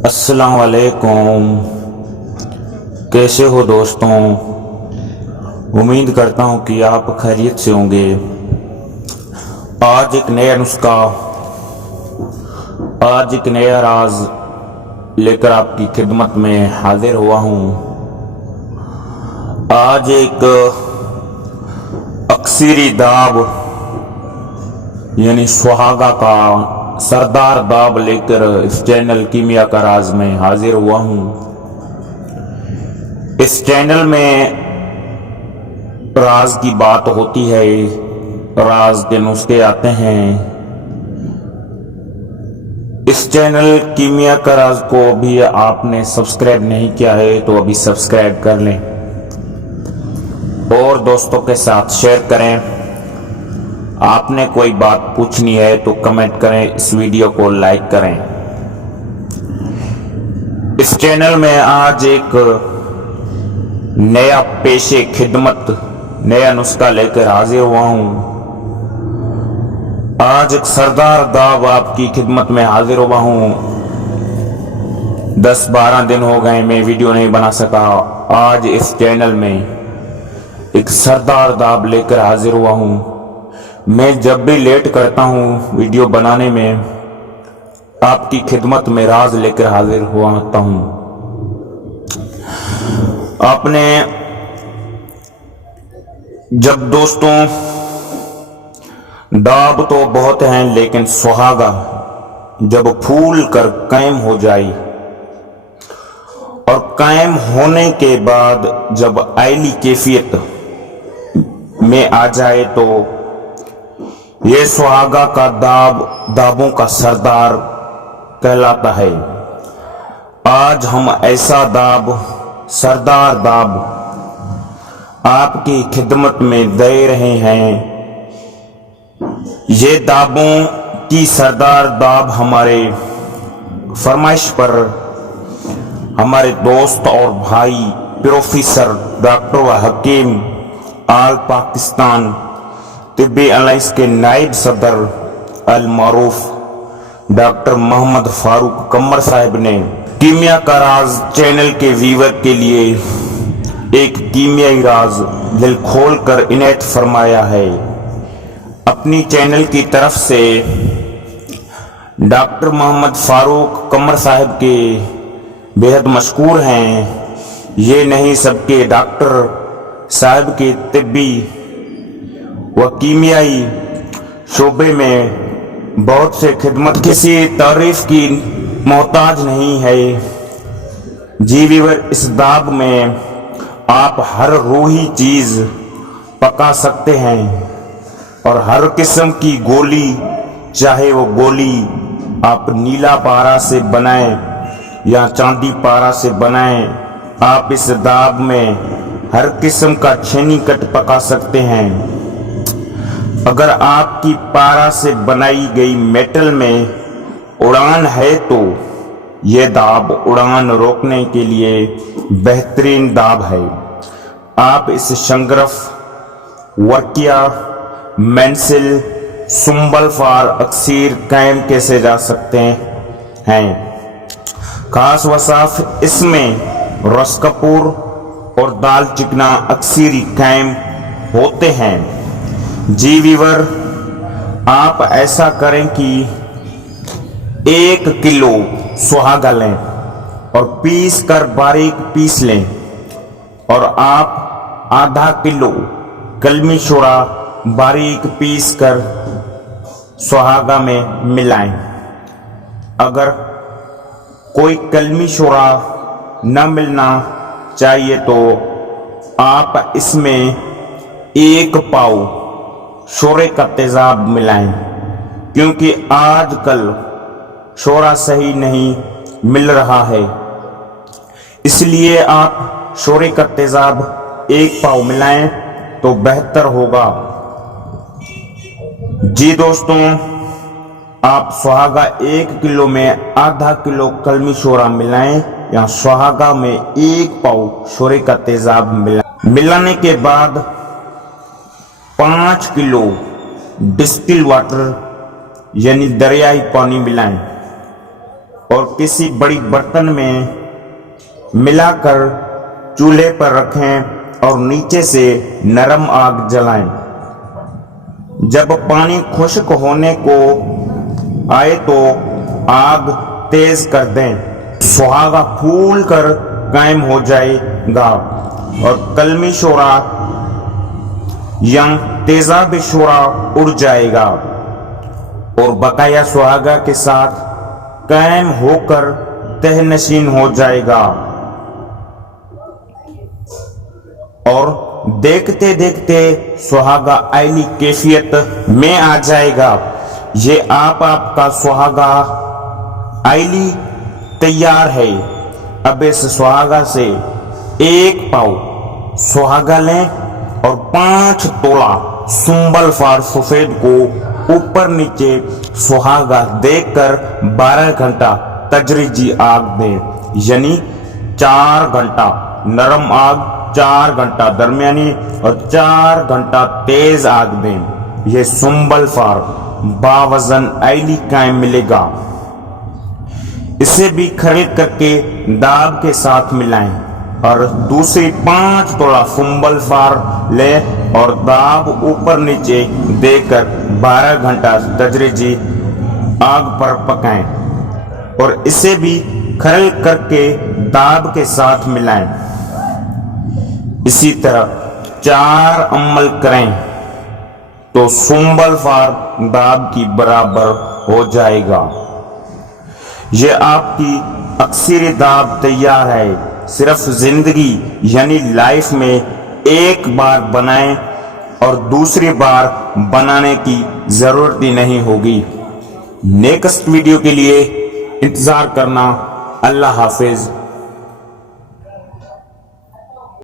अस्सलाम वालेकुम। कैसे हो दोस्तों? उम्मीद करता हूँ कि आप खैरियत से होंगे। आज एक नया नुस्खा, आज एक नया राज लेकर आपकी खिदमत में हाजिर हुआ हूँ। आज एक अक्सरी दाब यानी सुहागा का सरदार दाब लेकर इस चैनल कीमिया का राज में हाजिर हुआ हूँ। इस चैनल में राज की बात होती है, राज के नुस्खे आते हैं। इस चैनल कीमिया का राज को भी आपने सब्सक्राइब नहीं किया है तो अभी सब्सक्राइब कर लें और दोस्तों के साथ शेयर करें। आपने कोई बात पूछनी है तो कमेंट करें, इस वीडियो को लाइक करें। इस चैनल में आज एक नया पेशे खिदमत, नया नुस्खा लेकर हाजिर हुआ हूं। आज एक सरदार दाब आपकी खिदमत में हाजिर हुआ हूं। 10-12 दिन हो गए मैं वीडियो नहीं बना सका। आज इस चैनल में एक सरदार दाब लेकर हाजिर हुआ हूं। मैं जब भी लेट करता हूं वीडियो बनाने में, आपकी खिदमत में राज लेकर हाजिर होता हूं। आपने जब दोस्तों दाब तो बहुत हैं, लेकिन सुहागा जब फूल कर कायम हो जाए और कायम होने के बाद जब आईली कैफियत में आ जाए तो ये सुहागा का दाबों का सरदार कहलाता है। आज हम ऐसा दाब, सरदार दाब आपकी खिदमत में दे रहे हैं। ये दाबों की सरदार दाब हमारे फरमाइश पर हमारे दोस्त और भाई प्रोफेसर डॉक्टर व हकीम आल पाकिस्तान तिब्बी अलाइंस के नायब सदर अल मारूफ डॉक्टर मोहम्मद फारूक कमर साहब ने कीमिया का राज चैनल के व्यूअर के लिए एक कीमियाई राज दिल खोल कर इनायत फरमाया है। अपनी चैनल की तरफ से डॉक्टर मोहम्मद फारूक कमर साहब के बेहद मशकूर हैं। ये नहीं सबके डॉक्टर साहब के तिब्बी व कीमियाई शोबे में बहुत से खिदमत, किसी तारीफ की मोहताज नहीं है। जी व्यूअर, इस दाब में आप हर रूही चीज पका सकते हैं और हर किस्म की गोली, चाहे वो गोली आप नीला पारा से बनाएं या चांदी पारा से बनाएं, आप इस दाब में हर किस्म का छेनी कट पका सकते हैं। अगर आपकी पारा से बनाई गई मेटल में उड़ान है तो यह दाब उड़ान रोकने के लिए बेहतरीन दाब है। आप इस शंगरफ, वर्किया, मेंसिल, सुंबल फार अक्सीर कायम कैसे जा सकते हैं। खास वसाफ इसमें रस कपूर और दाल चिकना अक्सीरी कायम होते हैं। जी व्यूअर, आप ऐसा करें कि 1 किलो सुहागा लें और पीस कर बारीक पीस लें और आप आधा किलो कलमी शोरा बारीक पीस कर सुहागा में मिलाएं। अगर कोई कलमी शोरा न मिलना चाहिए तो आप इसमें 1 पाव शोरे का तेजाब मिलाएं, क्योंकि आजकल शोरा सही नहीं मिल रहा है। इसलिए आप शोरे का तेजाब 1 पाव मिलाएं तो बेहतर होगा। जी दोस्तों, आप सुहागा 1 किलो में आधा किलो कलमी शोरा मिलाएं या सुहागा में 1 पाव शोरे का तेजाब मिलाएं। मिलाने के बाद 5 किलो डिस्टिल वाटर यानी दरियाई पानी मिलाएं اور کسی بڑی برتن میں ملا کر چولہے پر رکھیں اور نیچے سے نرم آگ جلائیں۔ جب پانی خشک ہونے کو آئے تو آگ تیز کر دیں، سہاگا پھول کر قائم ہو جائے گا اور کلمی شورا یا تیزاب شورا اڑ جائے گا اور بقایا سہاگا کے ساتھ قائم ہو کر تہ نشین ہو جائے گا، اور دیکھتے دیکھتے سہاگا آئلی کیفیت میں آ جائے گا۔ یہ آپ کا سہاگا آئلی تیار ہے۔ اب اس سہاگا سے 1 پاؤ سہاگا لیں اور 5 تولہ سنبل فار سفید کو اوپر نیچے سہاگا دے کر 12 گھنٹہ تدریجی آگ دیں، یعنی 4 گھنٹہ نرم آگ، 4 گھنٹہ درمیانی اور 4 گھنٹہ تیز آگ دیں۔ یہ سنبل فار باوزن آئلی قائم ملے گا۔ اسے بھی خرید کر کے داب کے ساتھ ملائیں اور دوسری 5 تولہ سنبل فار لیں اور داب اوپر نیچے دے کر 12 گھنٹہ تدریجی آگ پر پکائیں اور اسے بھی خرید کر کے داب کے ساتھ ملائیں۔ اسی طرح 4 عمل کریں تو سنبل فار داب کی برابر ہو جائے گا۔ یہ آپ کی اکثری داب تیار ہے۔ صرف زندگی یعنی لائف میں ایک بار بنائیں اور دوسری بار بنانے کی ضرورت ہی نہیں ہوگی۔ نیکسٹ ویڈیو کے لیے انتظار کرنا۔ اللہ حافظ۔